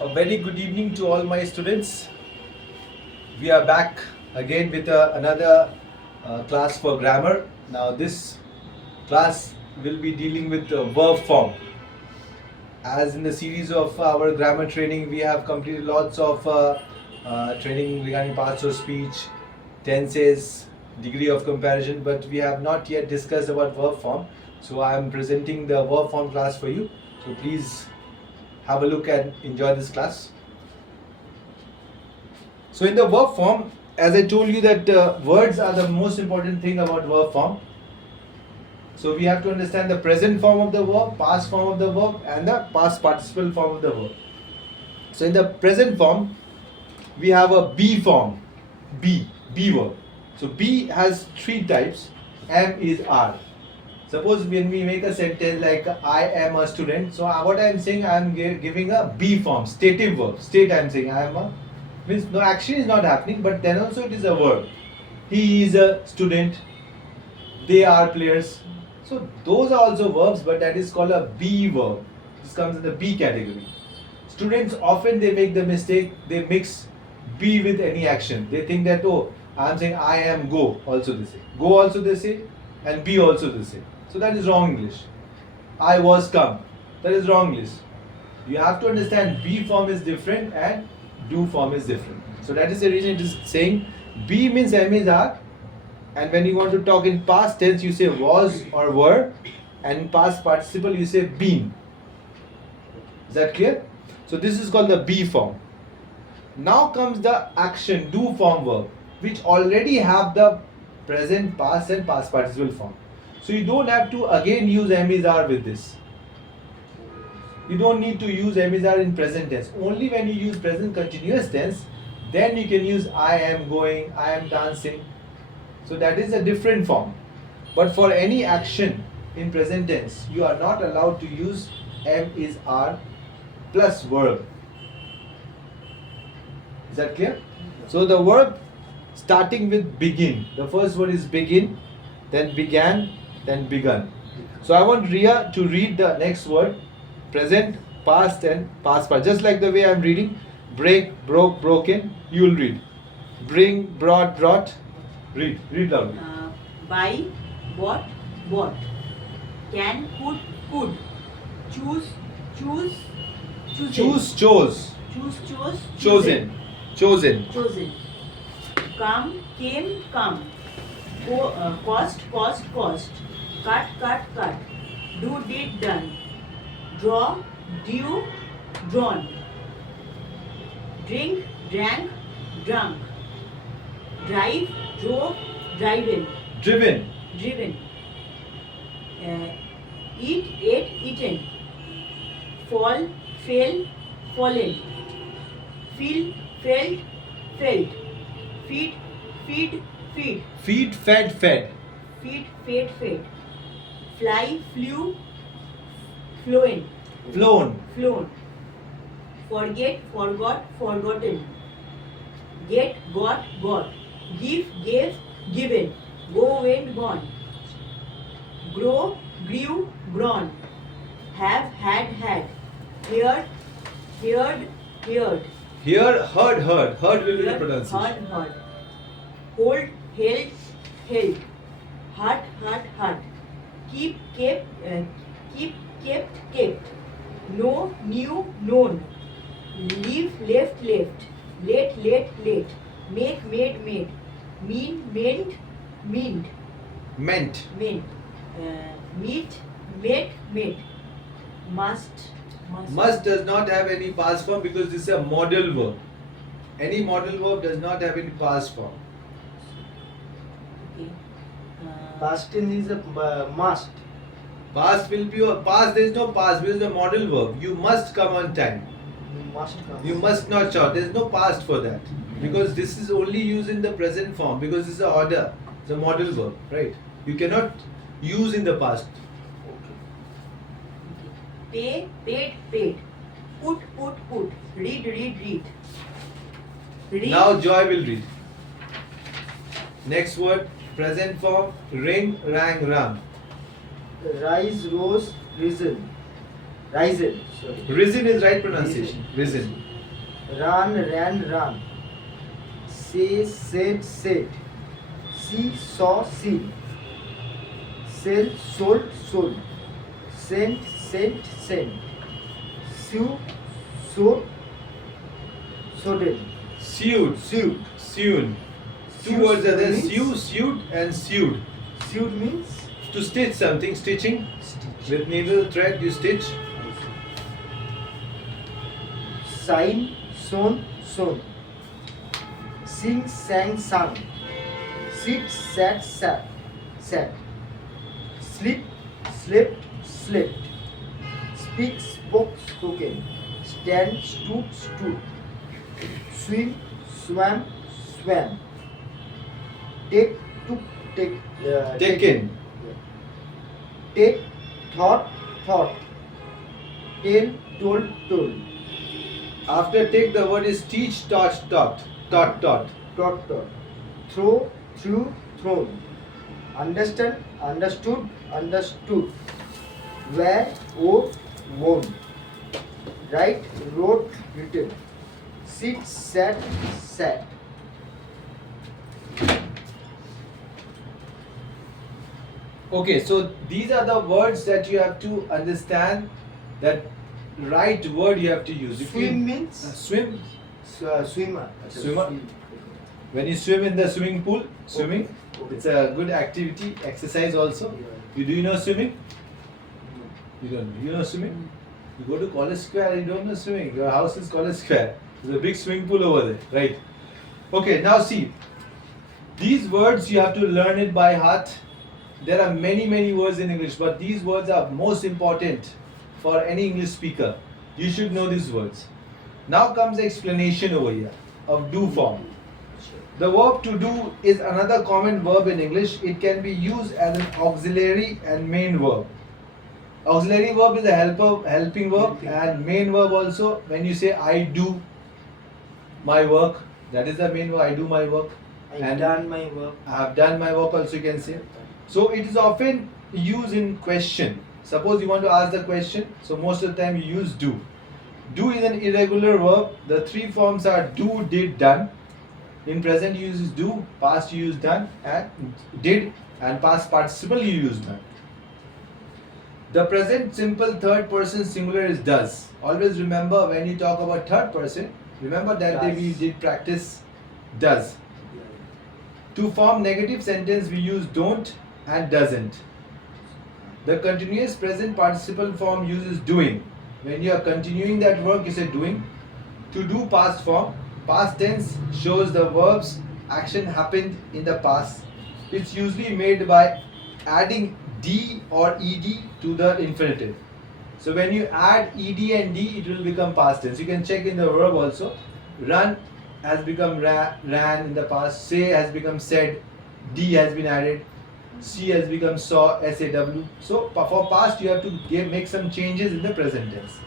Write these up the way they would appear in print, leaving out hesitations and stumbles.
A very good evening to all my students. We are back again with another class for grammar. Now this class will be dealing with verb form. As in the series of our grammar training, we have completed lots of training regarding parts of speech, tenses, degree of comparison, but we have not yet discussed about verb form. So I am presenting the verb form class for you. So please have a look and enjoy this class. So in the verb form, as I told you that words are the most important thing about verb form. So we have to understand the present form of the verb, past form of the verb, and the past participle form of the verb. So in the present form, we have a be form, be verb. So be has three types. Am is are. Suppose when we make a sentence like I am a student, so what I am saying, I am giving a be form, stative verb. State I am saying I am a, means no action is not happening, but then also it is a verb. He is a student. They are players. So those are also verbs, but that is called a be verb. This comes in the be category. Students often they make the mistake, they mix be with any action. They think that, oh, I am saying I am go, also they say. Go also they say, and be also they say. So that is wrong English. I was come. That is wrong English. You have to understand be form is different and do form is different. So that is the reason it is saying be means am is are, and when you want to talk in past tense you say was or were, and in past participle you say been. Is that clear? So this is called the be form. Now comes the action do form verb, which already have the present, past and past participle form. So you don't have to again use am is are with this. You don't need to use am is are in present tense. Only when you use present continuous tense, then you can use I am going, I am dancing. So that is a different form. But for any action in present tense, you are not allowed to use am is are plus verb. Is that clear? So the verb starting with begin. The first word is begin, then began, then begun. So I want Ria to read the next word, present, past and past part. Just like the way I am reading, break, broke, broken, you will read. Bring, brought, brought. Read loudly. Buy, bought, bought. Can, could. Choose, chosen. Choose, chose. Choose, Chosen. Chosen. Come, came, come. Cost. Cut. Do, did, done. Draw, due, drawn. Drink, drank, drunk. Drive, drove, driven. Driven. Eat, ate, eaten. Fall, fell, fallen. Feel, felt, felt. Feed, feed. Feed, fed. Feed, fed. Fly, flew, flown. Flown. Forget, forgot, forgotten. Get, got. Give, gave, given. Go, went, gone. Grow, grew, grown. Have, had. Heard. Here, heard. Heard will be the pronunciation. Heard. Hold, held. Heart. Keep, kept. Know, knew, known. Leave, left. Late. Make, made. Mean, meant. Meant. Meet, met. Must does not have any past form because this is a modal verb. Any modal verb does not have any past form. Okay. Past tense is a must. Past will be past. There is no past because the modal verb. You must come on time. You must not shout. There is no past for that because this is only used in the present form because it's an order. It's a modal verb, right? You cannot use in the past. Pay, paid. Put. Read. Now Joy will read. Next word, present form, ring, rang, rung. Rise, rose, risen. Risen. Sorry. Risen is right pronunciation. Risen. Run, ran, run. Say, said, said. See, saw, seen. Sell, sold, sold. Sent, sent, sent. Sue, sewed, sewed. Sewed. Sewed. Sewn. Two Sew words are there. means- Sew, sewed, and sewed. Sewed means To stitch something, stitching. stitch. With needle thread, you stitch. Sign, sewn, sewn. Sing, sang, sung. Sit, sat, sat, sat. Sleep, slept, slept. Speak, spoke, spoken. Stand, stood, stood. Swim, swam, swam. Take, took, take. Taken. Take, thought, thought. Tell, told, told. After take, the word is teach, taught, taught. Taught, taught. Dot dot. Throw, threw, thrown. Understand, understood, understood. Wear, wore, worn. Write, wrote, written. Sit, sat, sat. Okay, so these are the words that you have to understand. That right word you have to use. If you- Swim means swim. swimmer. Swimmer. When you swim in the swimming pool, swimming, Okay. it's a good activity, exercise also. You know swimming? You don't know. You know swimming? You go to College Square, you don't know swimming. Your house is College Square. There's a big swimming pool over there, right? Okay, now see. These words you have to learn it by heart. There are many words in English, but these words are most important for any English speaker. You should know these words. Now comes the explanation over here of do form. The verb to do is another common verb in English. It can be used as an auxiliary and main verb. Auxiliary verb is a helping verb, and main verb also. When you say I do my work, that is the main verb. I do my work. I done my work. I have done my work also, you can say. So it is often used in question. Suppose you want to ask the question, so most of the time you use do. Do is an irregular verb. The three forms are do, did, done. In present you use do, past you use done, and did, and past participle you use done. The present simple third person singular is does. Always remember when you talk about third person, remember that day we Does. did practice does. To form negative sentence we use don't and doesn't. The continuous present participle form uses doing. When you are continuing that work you say doing. To do past form, past tense shows the verb's action happened in the past. It's usually made by adding d or ed to the infinitive. So when you add ed and d, it will become past tense. You can check in the verb also. Run has become ran in the past. Say has become said. D has been added. C has become saw, SAW. So for past you have to make some changes in the present tense.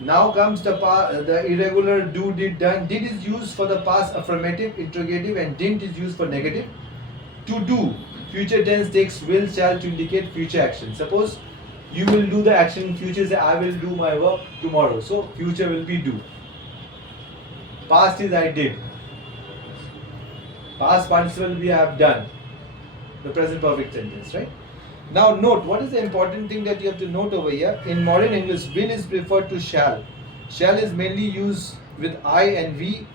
Now comes the irregular do, did, done. Did is used for the past affirmative, interrogative, and didn't is used for negative. To do, future tense takes will, shall to indicate future action. Suppose you will do the action in future, say I will do my work tomorrow. So future will be do. Past is I did. Past participle will be I have done. The present perfect sentence, right? Now note, what is the important thing that you have to note over here? In modern English, will is preferred to shall. Shall is mainly used with I and we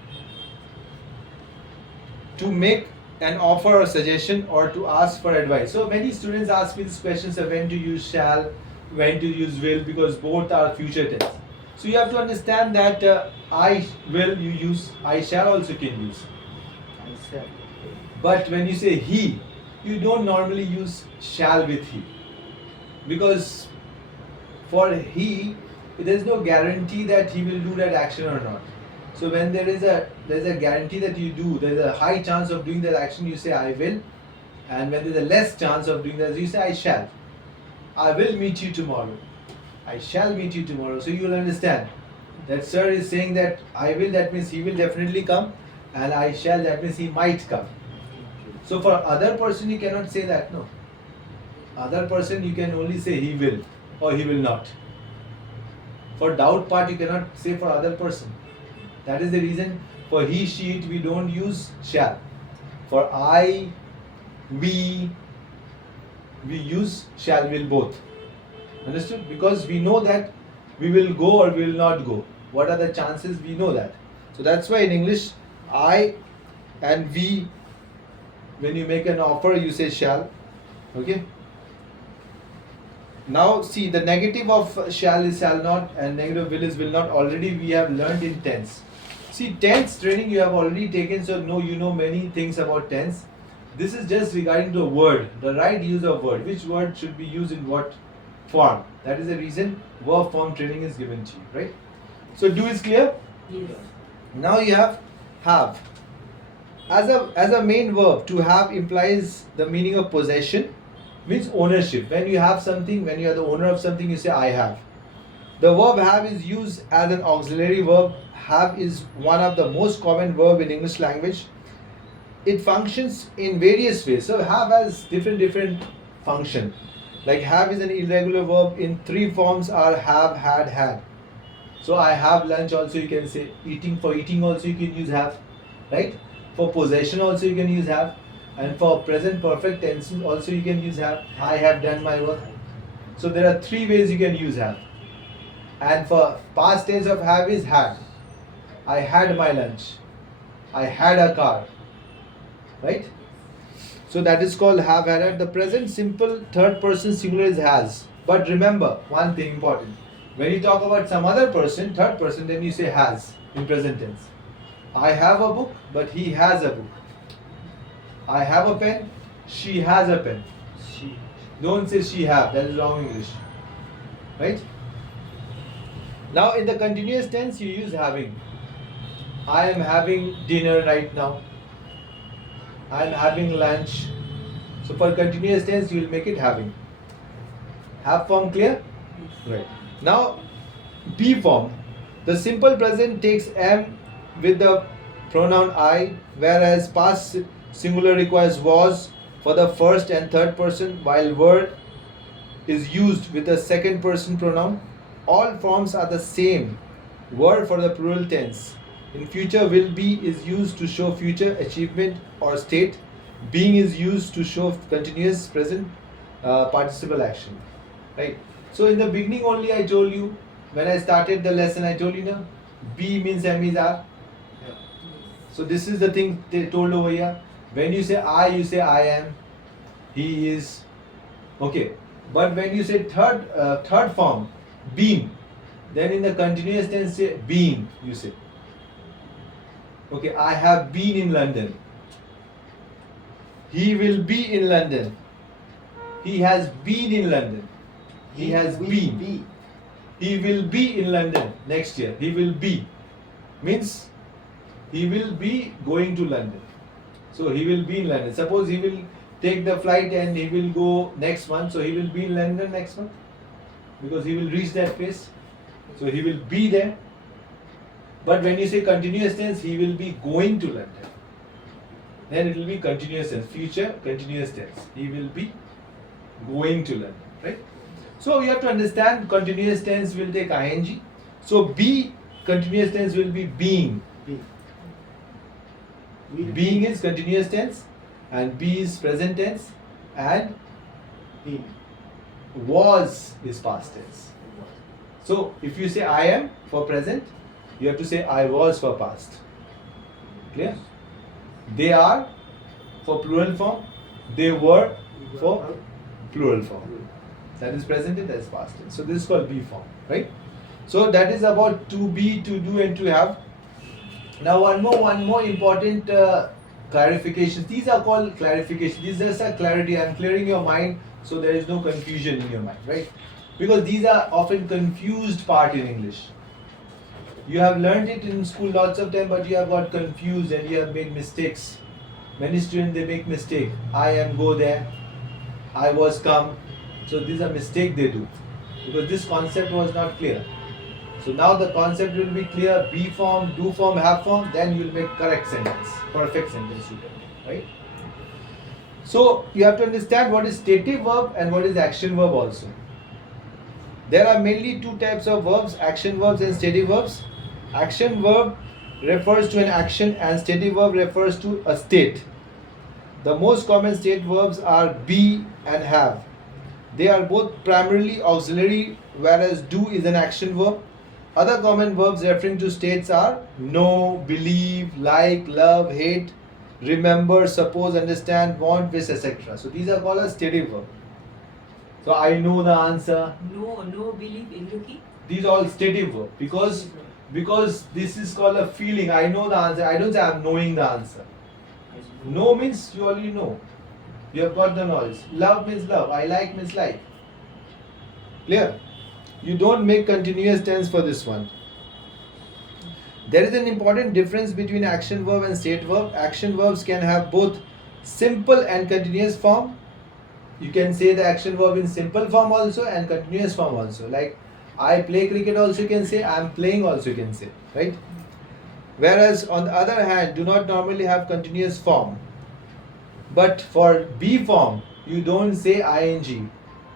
to make an offer or suggestion or to ask for advice. So many students ask me these questions of when to use shall, when to use will, because both are future tense. So you have to understand that I will you use, I shall also can use. I said. But when you say he, you don't normally use shall with he, because for he there is no guarantee that he will do that action or not. So when there's a guarantee that you do, there's a high chance of doing that action, you say I will, and when there's a less chance of doing that, you say I shall. I will meet you tomorrow. I shall meet you tomorrow. So you will understand that sir is saying that I will, that means he will definitely come, and I shall, that means he might come. So for other person you cannot say that, no. Other person you can only say he will or he will not. For doubt part you cannot say for other person. That is the reason for he, she, it we don't use shall. For I, we use shall, will both. Understood? Because we know that we will go or we will not go. What are the chances? We know that. So that's why in English, I and we, when you make an offer, you say shall. Okay? Now see, the negative of shall is shall not and negative will is will not. Already we have learned in tense. See, tense training you have already taken, so no, you know many things about tense. This is just regarding the word, the right use of word. Which word should be used in what form? That is the reason verb form training is given to you, right? So do is clear? Yes. Now you have. As a main verb, to have implies the meaning of possession, means ownership. When you have something, when you are the owner of something, you say I have. The verb have is used as an auxiliary verb. Have is one of the most common verb in English language. It functions in various ways. So have has different function. Like have is an irregular verb. In three forms are have, had. So I have lunch also you can say. Eating, for eating also you can use have, right? For possession also you can use have, and for present perfect tense also you can use have. I have done my work. So there are three ways you can use have. And for past tense of have is had. I had my lunch. I had a car. Right? So that is called have, had. The present simple third person singular is has. But remember one thing important. When you talk about some other person, third person, then you say has in present tense. I have a book, but he has a book. I have a pen, she has a pen. She. Don't say she have, that is wrong English. Right? Now in the continuous tense you use having. I am having dinner right now. I am having lunch. So for continuous tense you will make it having. Have form clear? Right. Now be form. The simple present takes am with the pronoun I, whereas past singular requires was for the first and third person, while word is used with the second person pronoun. All forms are the same. Word for the plural tense. In future, will be is used to show future achievement or state. Being is used to show continuous present participle action. Right? So in the beginning only I told you, when I started the lesson I told you now, be means am is are. So this is the thing they told over here. When you say I, you say I am, he is. Okay. But when you say third form, been, then in the continuous tense say been, you say. Okay, I have been in London. He will be in London. He has been in London. He has will been. Be. He will be in London next year. He will be. Means he will be going to London. So he will be in London. Suppose he will take the flight and he will go next month. So he will be in London next month. Because he will reach that place. So he will be there. But when you say continuous tense, he will be going to London. Then it will be continuous tense. Future continuous tense. He will be going to London. Right? So you have to understand continuous tense will take ing. So be continuous tense will be being. Be. Being is continuous tense and be is present tense and Been. was is past tense. So if you say I am for present, you have to say I was for past. Clear? They are for plural form, they were for plural form. That is present tense, that is past tense. So this is called be form, right? So that is about to be, to do and to have. Now one more important clarification. These are called clarification. These are just a clarity. I am clearing your mind so there is no confusion in your mind, right? Because these are often confused part in English. You have learned it in school lots of time, but you have got confused and you have made mistakes. Many students they make mistake. I am go there. I was come. So these are mistake they do because this concept was not clear. So now the concept will be clear. Be form, do form, have form. Then you will make correct sentence, perfect sentence. You can, right? So you have to understand what is stative verb and what is action verb also. There are mainly two types of verbs, action verbs and steady verbs. Action verb refers to an action and steady verb refers to a state. The most common state verbs are be and have. They are both primarily auxiliary, whereas do is an action verb. Other common verbs referring to states are know, believe, like, love, hate, remember, suppose, understand, want, wish, etc. So these are called as steady verb. So I know the answer. No, believe in Yuki. These are all steady verb because this is called a feeling. I know the answer. I don't say I'm knowing the answer. Know means you already know. You have got the knowledge. Love means love. I like means like. Clear? You don't make continuous tense for this one. There is an important difference between action verb and state verb. Action verbs can have both simple and continuous form. You can say the action verb in simple form also and continuous form also. Like I play cricket also you can say, I am playing also you can say, right? Whereas on the other hand, do not normally have continuous form. But for be form, you don't say ing.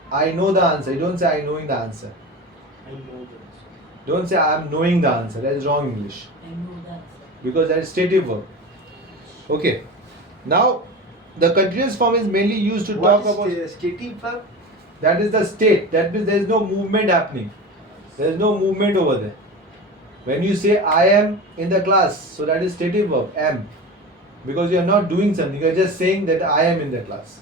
I know the answer. You don't say I knowing the answer. I know this. Don't say I am knowing the answer. That is wrong English. I know that. Because that is stative verb. Okay. Now, the continuous form is mainly used to talk about. Stative verb? That is the state. That means there is no movement happening. There is no movement over there. When you say I am in the class, so that is stative verb, am. Because you are not doing something, you are just saying that I am in the class.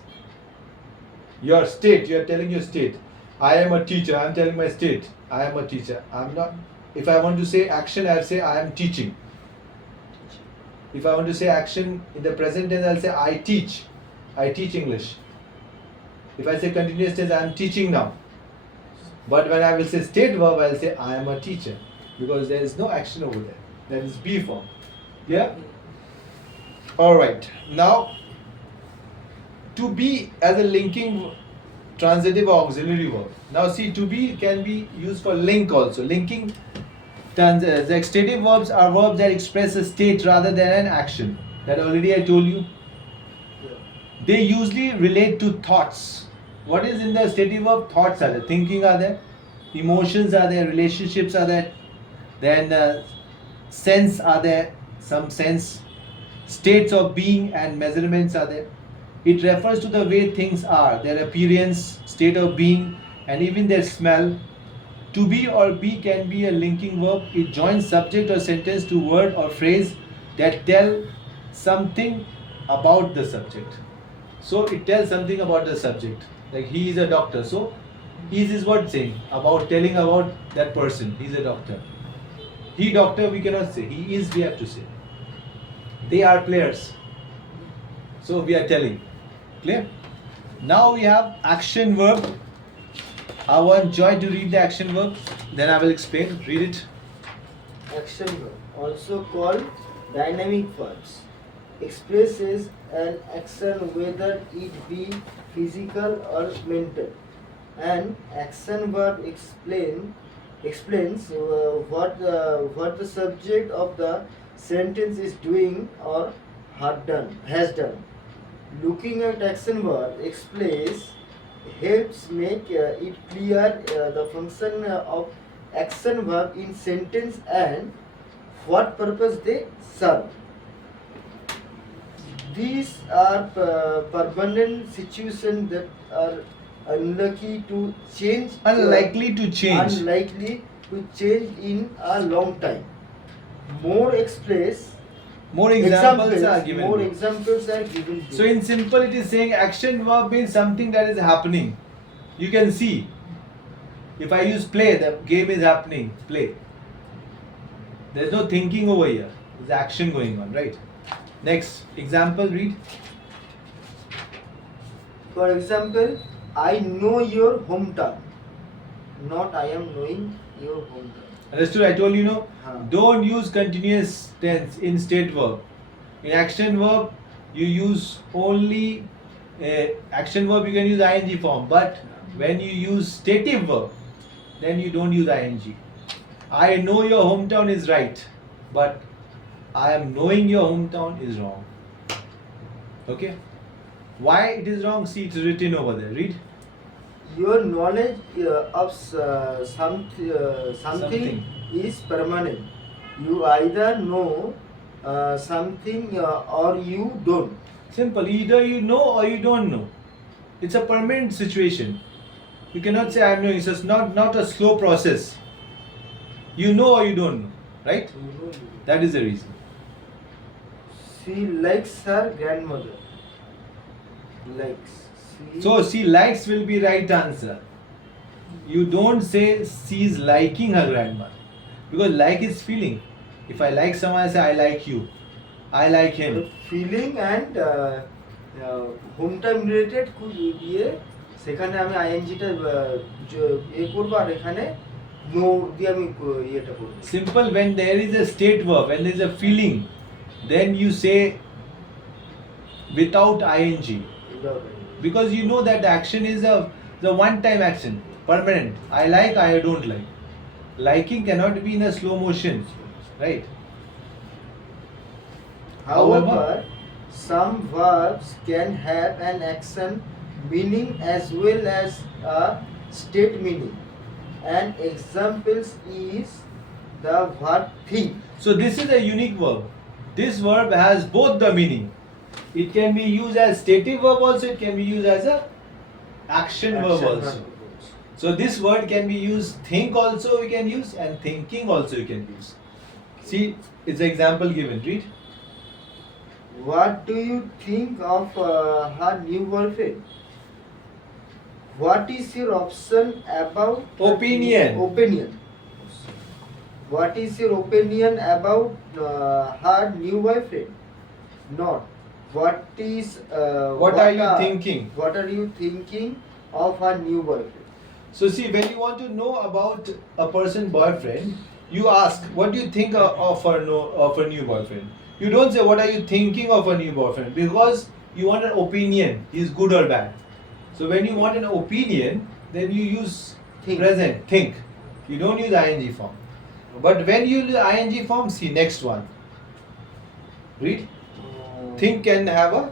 Your state, you are telling your state. I am a teacher, I am telling my state. I am a teacher. I am not. If I want to say action, I will say I am teaching. If I want to say action in the present tense, I will say I teach. I teach English. If I say continuous tense, I am teaching now. But when I will say state verb, I will say I am a teacher. Because there is no action over there. That is be form. Yeah? Alright. Now, to be as a linking transitive or auxiliary verb. Now see, to be can be used for link also. Linking the extrative verbs are verbs that express a state rather than an action. That already I told you. They usually relate to thoughts. What is in the stative verb? Thoughts are there, thinking are there, emotions are there, relationships are there, then sense are there, some sense, states of being and measurements are there. It refers to the way things are, their appearance, state of being, and even their smell. To be or be can be a linking verb. It joins subject or sentence to word or phrase that tell something about the subject. So it tells something about the subject. Like he is a doctor. So is what saying about telling about that person. He is a doctor. He doctor we cannot say. He is we have to say. They are players. So we are telling. Clear? Now we have action verb. I want Joy to read the action verb. Then I will explain. Read it. Action verb, also called dynamic verbs, expresses an action whether it be physical or mental. An action verb explains what the subject of the sentence is doing or has done. Looking at action verb explains helps make it clear the function of action verb in sentence and what purpose they serve. These are permanent situations that are unlikely to change in a long time. More examples are given. More examples are given. So in simple it is saying action verb means something that is happening. You can see. If I use play, the game is happening. Play. There is no thinking over here. There is action going on, right? Next example, read. For example, I know your hometown. Not I am knowing your hometown. Understood? I told you, no. Huh. Don't use continuous tense in state verb. In action verb, you use only action verb. You can use ing form, but when you use stative verb, then you don't use ing. I know your hometown is right, but I am knowing your hometown is wrong. Okay? Why it is wrong? See, it's written over there. Read. your knowledge of something is permanent. You either know something or you don't. Simple. Either you know or you don't know. It's a permanent situation. You cannot say I'm knowing. It's just not a slow process. You know or you don't know, right? You know, you don't. That is the reason. She likes her grandmother. Likes. So she likes will be right answer. You don't say she's liking her grandmother, because like is feeling. If I like someone, I say I like you, I like him. Feeling and home time related দিয়ে সেখানে আমি আইএনজিটা করবো আর এখানে no দিয়ে আমি ইয়েটা করবো। Simple. When there is a state verb, when there is a feeling, then you say without ing, because you know that the action is the one-time action, permanent. I like, I don't like. Liking cannot be in a slow motion, right? However, some verbs can have an action meaning as well as a state meaning. An example is the verb think. So this is a unique verb. This verb has both the meaning. It can be used as stative verb also, it can be used as a action verb also. So this word can be used, think also we can use, and thinking also you can use. See, it's an example given. Read. What do you think of her new boyfriend? What is your option about Opinion. Opinion. What is your opinion about her new boyfriend? Not. What is What are you thinking? What are you thinking of her new boyfriend? So see, when you want to know about a person's boyfriend, you ask, what do you think of her new boyfriend? You don't say, what are you thinking of a new boyfriend? Because you want an opinion, he's good or bad. So when you want an opinion, then you use Think. present, think. You don't use ing form. But when you use ing form, see next one. Read. Think can have a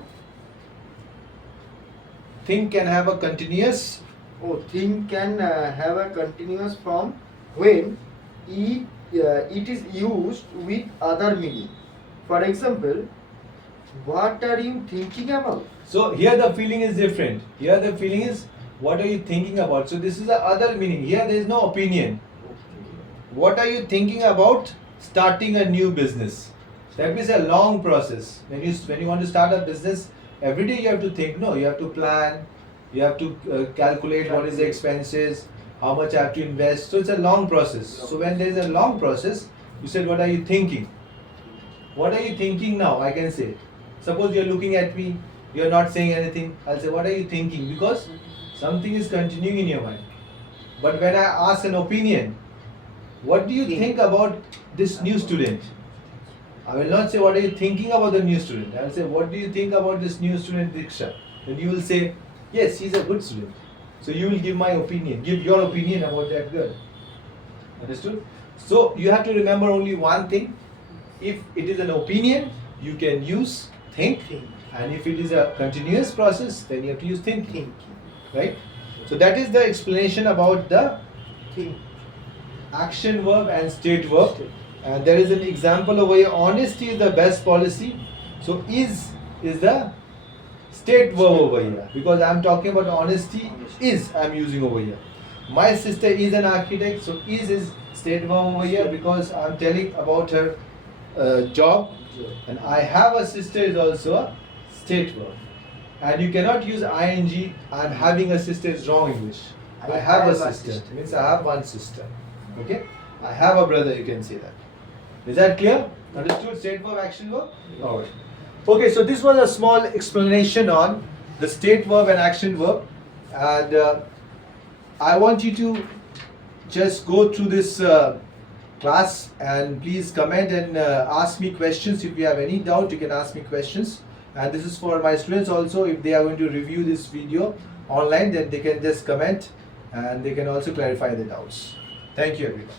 continuous. Oh, think can have a continuous form when it is used with other meaning. For example, what are you thinking about? So here the feeling is different. Here the feeling is, what are you thinking about? So this is the other meaning. Here there is no opinion. What are you thinking about starting a new business? That means a long process. When you want to start a business, every day you have to think. No, you have to plan. You have to calculate what is the expenses, how much I have to invest. So it's a long process. So when there is a long process, you said, what are you thinking? What are you thinking now? I can say. Suppose you are looking at me, you are not saying anything. I'll say, what are you thinking? Because something is continuing in your mind. But when I ask an opinion, what do you think about this new student? I will not say, what are you thinking about the new student? I will say, what do you think about this new student, Diksha? Then you will say, yes, he's a good student. So you will give my opinion, give your opinion about that girl. Understood? So you have to remember only one thing. If it is an opinion, you can use think. And if it is a continuous process, then you have to use thinking. Right? So that is the explanation about the Think. action verb and state verb. And there is an example over here. Honesty is the best policy. So is the state verb over here, because I am talking about honesty. Is I am using over here. My sister is an architect, so is state verb over here because I am telling about her job. And I have a sister is also a state verb. And you cannot use ing. I am having a sister is wrong English. I have a sister. Means I have one sister. Okay. I have a brother. You can say that. Is that clear? Understood? State verb, action verb. All right. Okay, so this was a small explanation on the state verb and action verb, and I want you to just go through this class and please comment and ask me questions. If you have any doubt, you can ask me questions. And this is for my students also. If they are going to review this video online, then they can just comment and they can also clarify the doubts. Thank you, everyone.